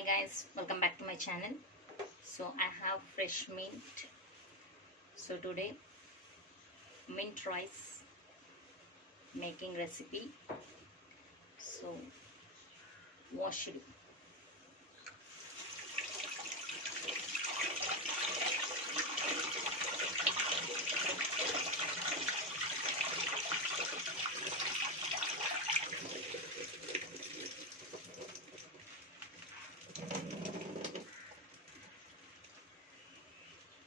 Hi guys, welcome back to my channel. So I have fresh mint. So today mint rice making recipe. So wash it.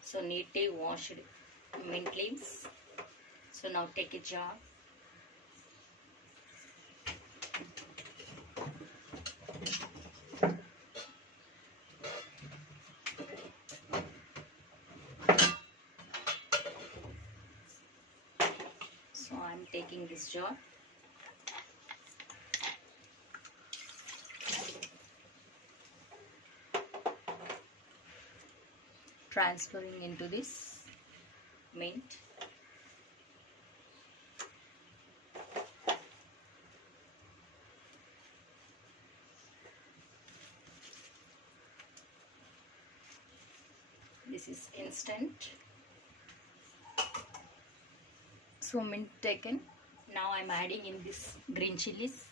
So neatly washed mint leaves. So now take a jar. So I'm taking this jar. Transferring into this mint. This is instant. So mint taken. Now I'm adding in this green chilies.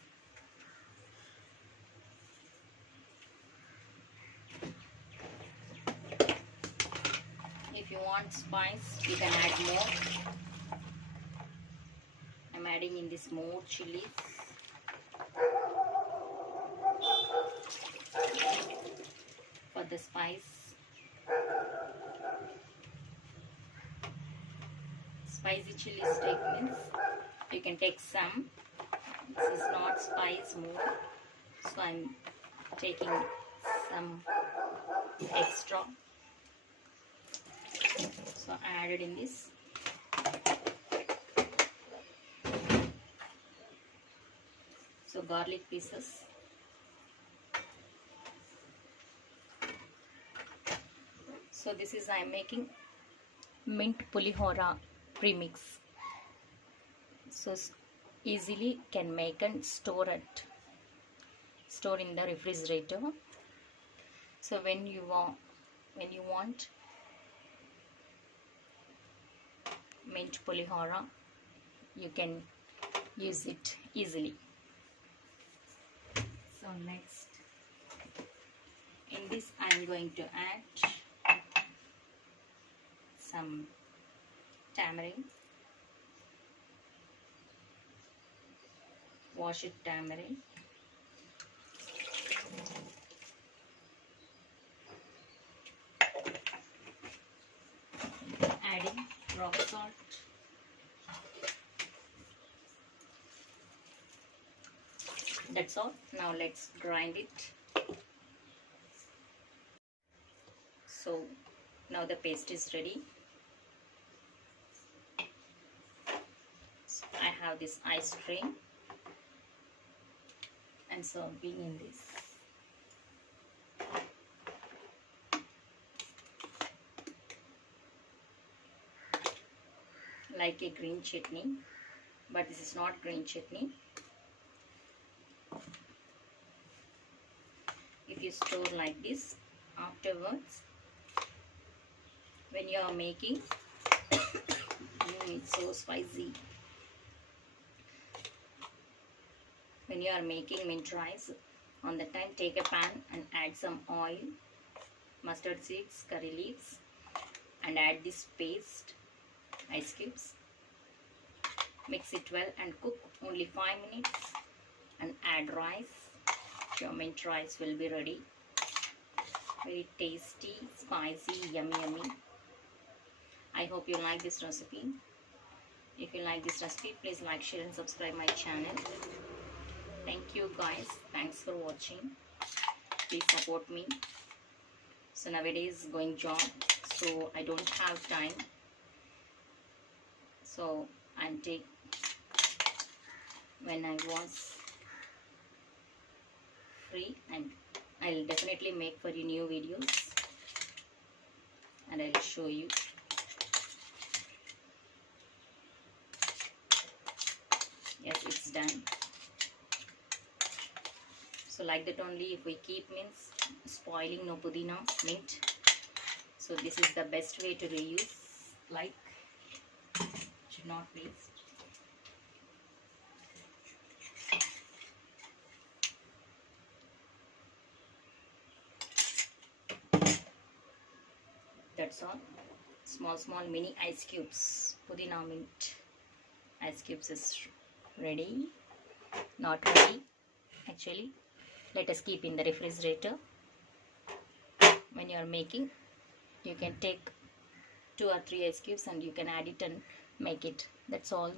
If you want spice, you can add more. I'm adding in this more chilies. For the spice. Spicy chilies take means you can take some. This is not spice more, so I'm taking some extra. So I added in this. So garlic pieces. So this is I'm making mint Pulihora premix. So easily can make and store in the refrigerator. So when you want mint Pulihora, you can use it easily. So next, in this I'm going to add some tamarind. Wash it tamarind. Adding rock salt. That's all. Now let's grind it. So now the paste is ready. So I have this ice cream and serving in this. Like a green chutney, but this is not green chutney. If you store like this, afterwards when you are making it's so spicy. When you are making mint rice, on the time take a pan and add some oil, mustard seeds, curry leaves, and add this paste, ice cubes. Mix it well and cook only 5 minutes and add rice. Your mint rice will be ready. Very tasty, spicy, yummy. I hope you like this recipe. If you like this recipe, please like, share and subscribe my channel. Thank you guys. Thanks for watching. Please support me. So nowadays going job, so I don't have time. So I'll take when I was free, and I'll definitely make for you new videos and I'll show you. Yes, it's done. So So like that only, if we keep means spoiling, no pudina, mint. So this is the best way to reuse, like should not waste. That's all. Small mini ice cubes, pudina mint ice cubes is ready. Not ready actually. Let us keep in the refrigerator. When you are making, you can take 2 or 3 ice cubes and you can add it and make it. That's all.